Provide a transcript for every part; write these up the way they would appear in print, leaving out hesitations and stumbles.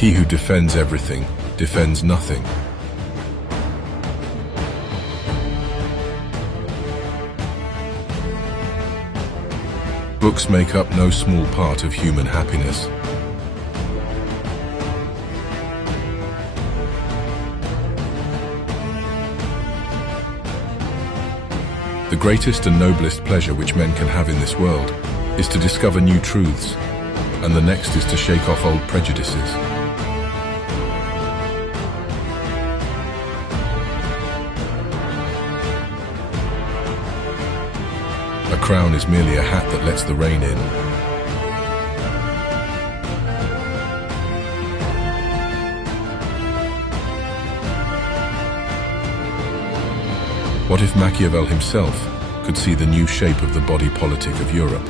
He who defends everything defends nothing. Books make up no small part of human happiness. The greatest and noblest pleasure which men can have in this world is to discover new truths, and the next is to shake off old prejudices. A crown is merely a hat that lets the rain in. What if Machiavel himself could see the new shape of the body politic of Europe,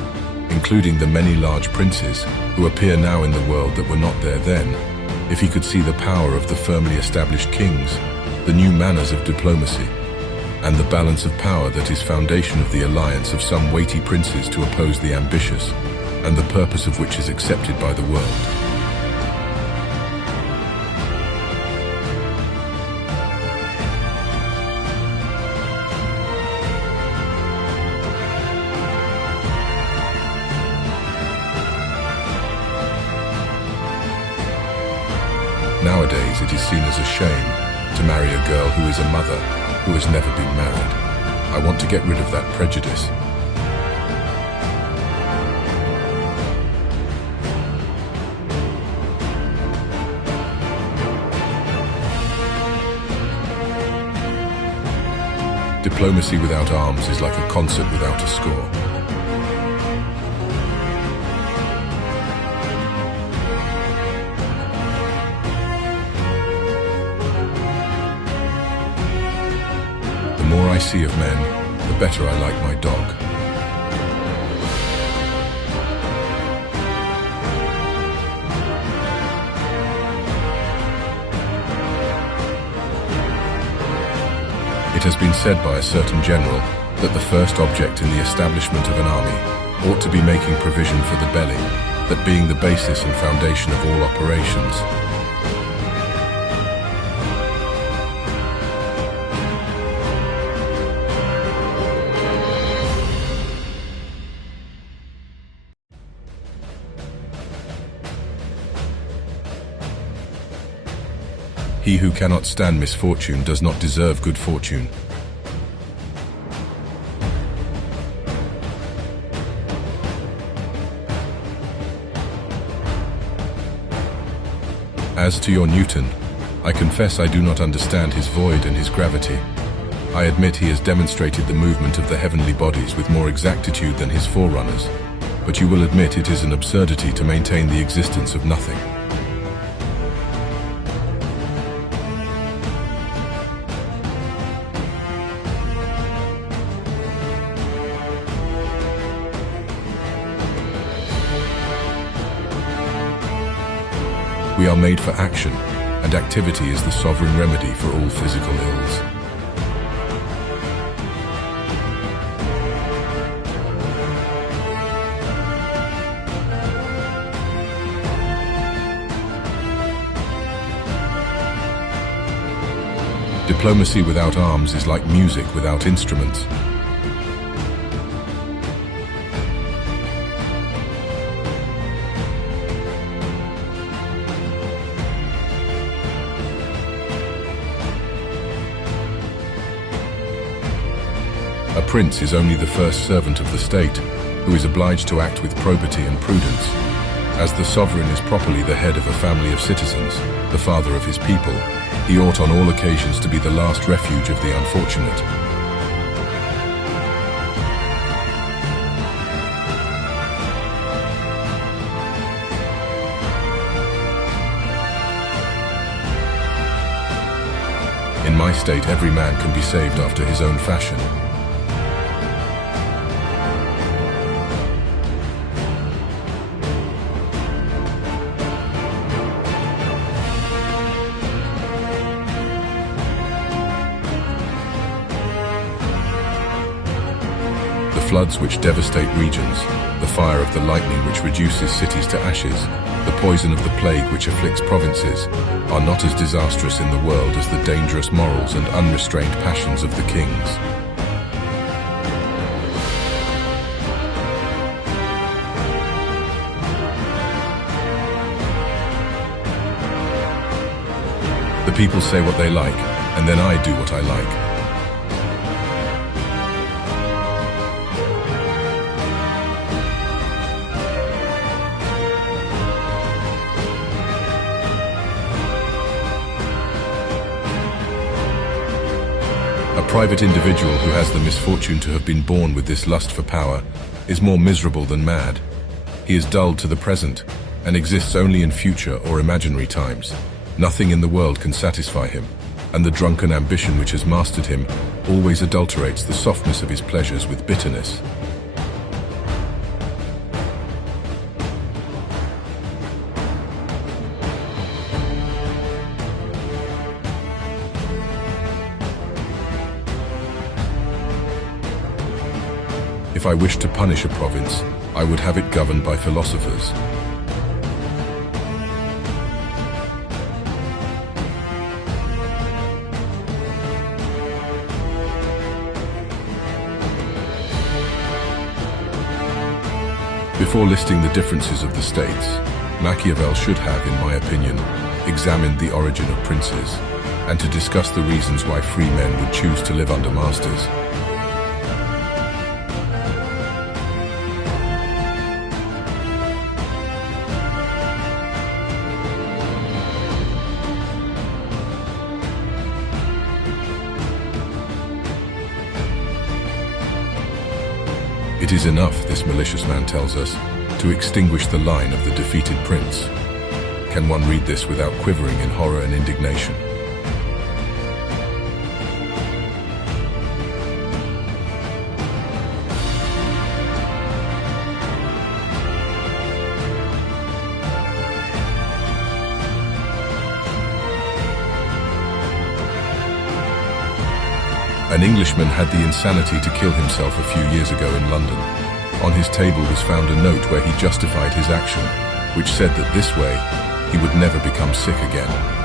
including the many large princes who appear now in the world that were not there then? If he could see the power of the firmly established kings, the new manners of diplomacy, and the balance of power that is foundation of the alliance of some weighty princes to oppose the ambitious, and the purpose of which is accepted by the world. Nowadays, it is seen as a shame to marry a girl who is a mother, who has never been married. I want to get rid of that prejudice. Diplomacy without arms is like a concert without a score. The more I see of men, the better I like my dog. It has been said by a certain general that the first object in the establishment of an army ought to be making provision for the belly, that being the basis and foundation of all operations. He who cannot stand misfortune does not deserve good fortune. As to your Newton, I confess I do not understand his void and his gravity. I admit he has demonstrated the movement of the heavenly bodies with more exactitude than his forerunners, but you will admit it is an absurdity to maintain the existence of nothing. We are made for action, and activity is the sovereign remedy for all physical ills. Diplomacy without arms is like music without instruments. A prince is only the first servant of the state, who is obliged to act with probity and prudence. As the sovereign is properly the head of a family of citizens, the father of his people, he ought on all occasions to be the last refuge of the unfortunate. In my state, every man can be saved after his own fashion. The floods which devastate regions, the fire of the lightning which reduces cities to ashes, the poison of the plague which afflicts provinces, are not as disastrous in the world as the dangerous morals and unrestrained passions of the kings. The people say what they like, and then I do what I like. A private individual who has the misfortune to have been born with this lust for power is more miserable than mad. He is dulled to the present and exists only in future or imaginary times. Nothing in the world can satisfy him, and the drunken ambition which has mastered him always adulterates the softness of his pleasures with bitterness. If I wished to punish a province, I would have it governed by philosophers. Before listing the differences of the states, Machiavel should have, in my opinion, examined the origin of princes, and to discuss the reasons why free men would choose to live under masters. It is enough, this malicious man tells us, to extinguish the line of the defeated prince. Can one read this without quivering in horror and indignation? An Englishman had the insanity to kill himself a few years ago in London. On his table was found a note where he justified his action, which said that this way he would never become sick again.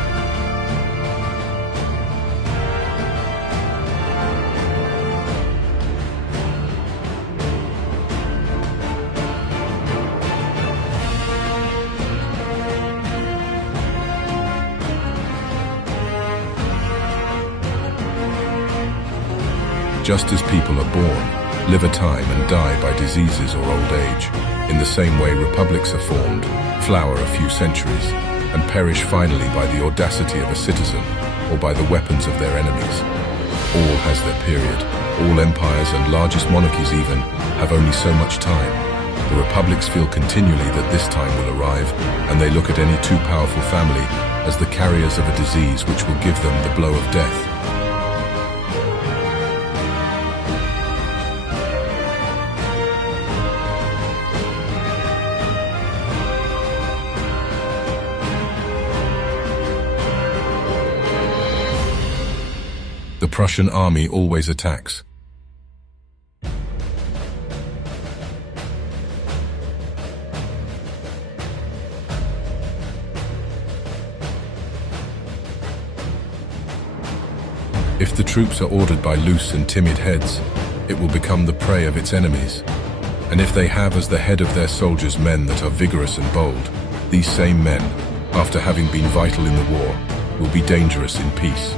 Just as people are born, live a time and die by diseases or old age, in the same way republics are formed, flower a few centuries, and perish finally by the audacity of a citizen or by the weapons of their enemies. All has their period. All empires and largest monarchies even have only so much time. The republics feel continually that this time will arrive, and they look at any too powerful family as the carriers of a disease which will give them the blow of death. The Prussian army always attacks. If the troops are ordered by loose and timid heads, it will become the prey of its enemies. And if they have as the head of their soldiers men that are vigorous and bold, these same men, after having been vital in the war, will be dangerous in peace.